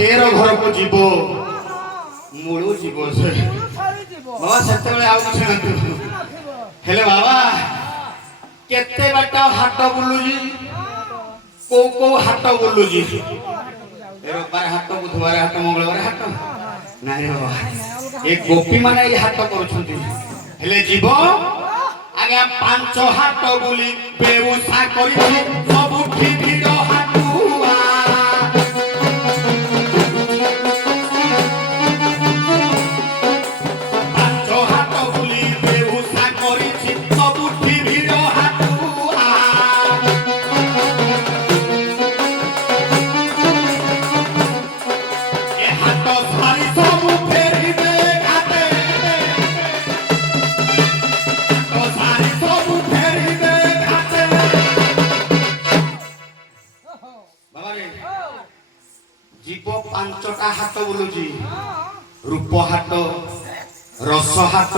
तेर घर को जीव मूलू जीव से बाबा से हेले बाबा केते बाट हाट बुलुजी को हाट बुलुजी रविवार हाट बुधवार हाट मंगलवार हाट नारे बाबा ये गोपी माने ये हाट करूछंती हेले जीव आगे 5 हाट बुली बेउसा करी सब ठीक हाटुआ 5 हाट बुली बेउसा करी सब ठीक हाटुआ ए हाट सारी सब फेरी दे घाटे तो सारी सब फेरी दे घाटे बाबा रे जीव 5टा हाट बुलुजी रूप हाट रस हाट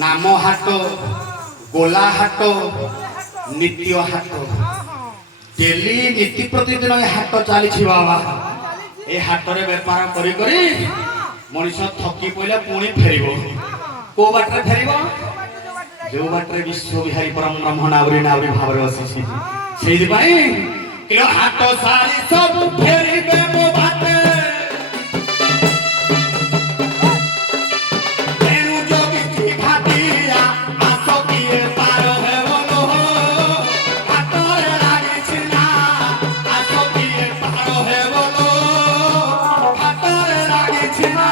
नाम हाट गोला हाट नित्य हाट डेली नीति प्रतिदिन हाट चली बाबा ए हाट रे व्यापार करी करी मनीष थकी पड़े पुणी फेर को बाटे फेर जो बाटे विश्व बिहारी परम ब्रह्म नावरी नावरी भाव से हाट सारी सब फेरिबे मो बाटे तेनु जोगी की घाटिया आसो किए पार है बोलो हाट रे लागी छिना आसो किए पार है बोलो हाट रे लागी छिना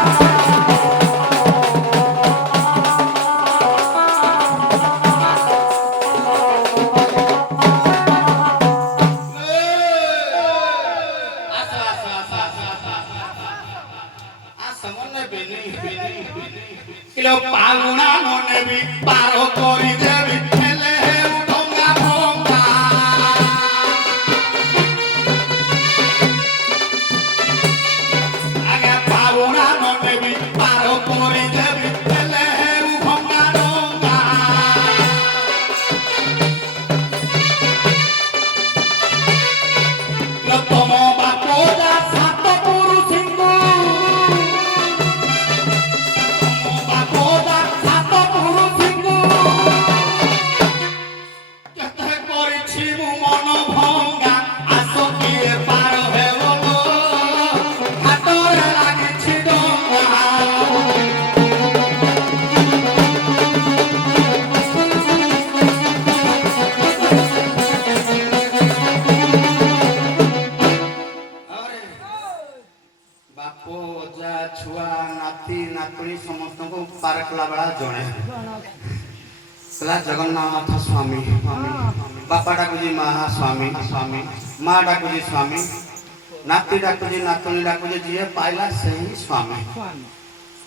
किलो पागुना मोने भी पारो करी देवी खेले हे उठोंगा भोंगा आगे पागुना मोने भी पारो करी देवी खेले हे उठोंगा भोंगा किलो तमो बापो जा सात पुरुष सिंगु छुआ नाती नातुणी समस्त को पार कला बड़ा जणे कला जगन्नाथ स्वामी बापा डाकुजी महास्वामी स्वामी माँ डाकुजी स्वामी नाती डाकुजी नातुणी डाकुजी जी पाइला सही स्वामी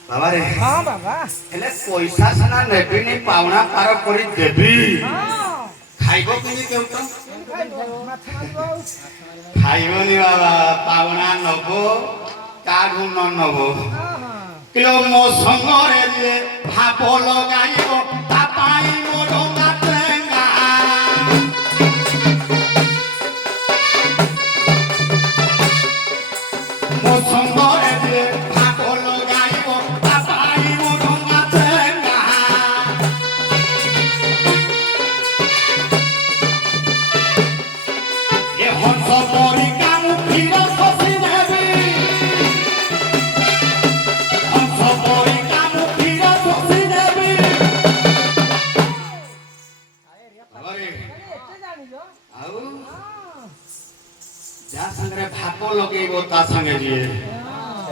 बाबा रे हां बाबा हेले पैसा सना नेबी नहीं पावना पार करी देबी खाइबो किनी केउ तो खाइबोनी बाबा पावना नबो काढू न नबो किलो मो संगरे जे भाप लगाइबो तापाई मो डोंगा तेंगा मो संगरे जे भाप लगाइबो तापाई मो डोंगा तेंगा ए हंस परी कामु फिर फसी नेबी जा संगे भाप लगेबो ता संगे जी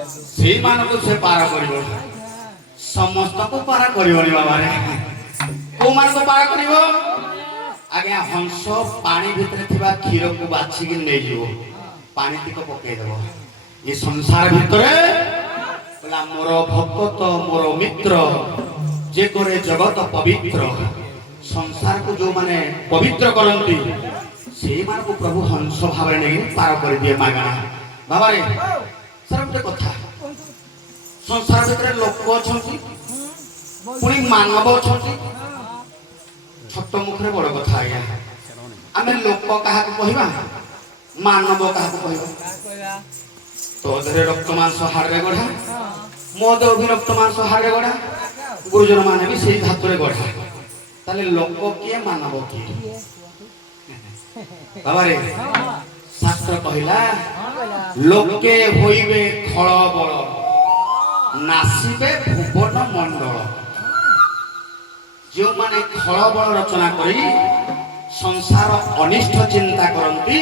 से मानको से पार करिवो समस्त को पार करिवोनी बाबा रे को मान को पार करिवो आगे हंस पानी भितर थिबा खीर को बाछि कि नै जीवो पानी तिको पके देबो ये संसार भितरे बोला मोर भक्त मोर मित्र जे करे जगत पवित्र संसार को जो माने पवित्र करंती से मान को प्रभु हंस भाव नहीं पार कर दिए मागणा बाबा रे सर गोटे कथा संसार भितर लोक अछंती पुणी मानव अछंती छोट मुखरे बड़ कथा आज्ञा आमे लोक कहा को कहबा मानव कहा को कहबा तो देहरे रक्त मांस हाड़े गढ़ा मो देह भी रक्त मांस हाड़े गढ़ा गुरुजन माने भी से धातुरे गढ़ा ताले लोक किए मानव किए बाबा रे शास्त्र कहला लोके होइबे खळ बळ नासिबे भुवन मंडल जो माने खळ बळ रचना करी संसार अनिष्ट चिंता करती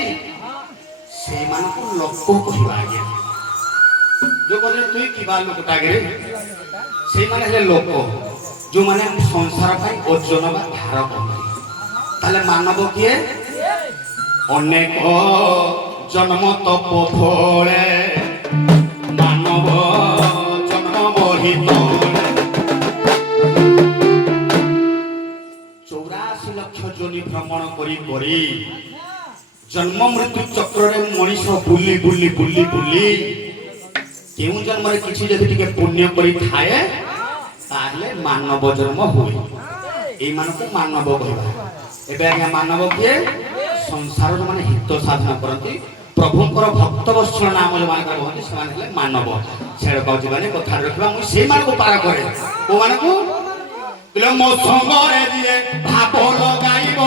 से मानक लोक कहवा आज्ञा जो कहते तुई किबा लोकटा गे से माने हेले लोक जो माने संसार पाई ओजन बा भार करती ताले मानव किए अनेक जन्म तप फले मानव जन्म बहित 84 लाख जोनि भ्रमण करी जन्म मृत्यु चक्र रे मनीष बुली बुली बुली बुली केउ जन्म रे किछि जदि टिके पुण्य करी थाए ताहले मानव जन्म होई ए मानको मानव कहबा एबे आज्ञा मानव के संसार जो माने हित साधन करती प्रभुंकर भक्त वत्सल नाम जो मानकर होती से माने हेले मानव छेड़ कहती माने कथा रखबा मु से मानको पार करे ओ मानको मो संगरे दिए भाव लगाइब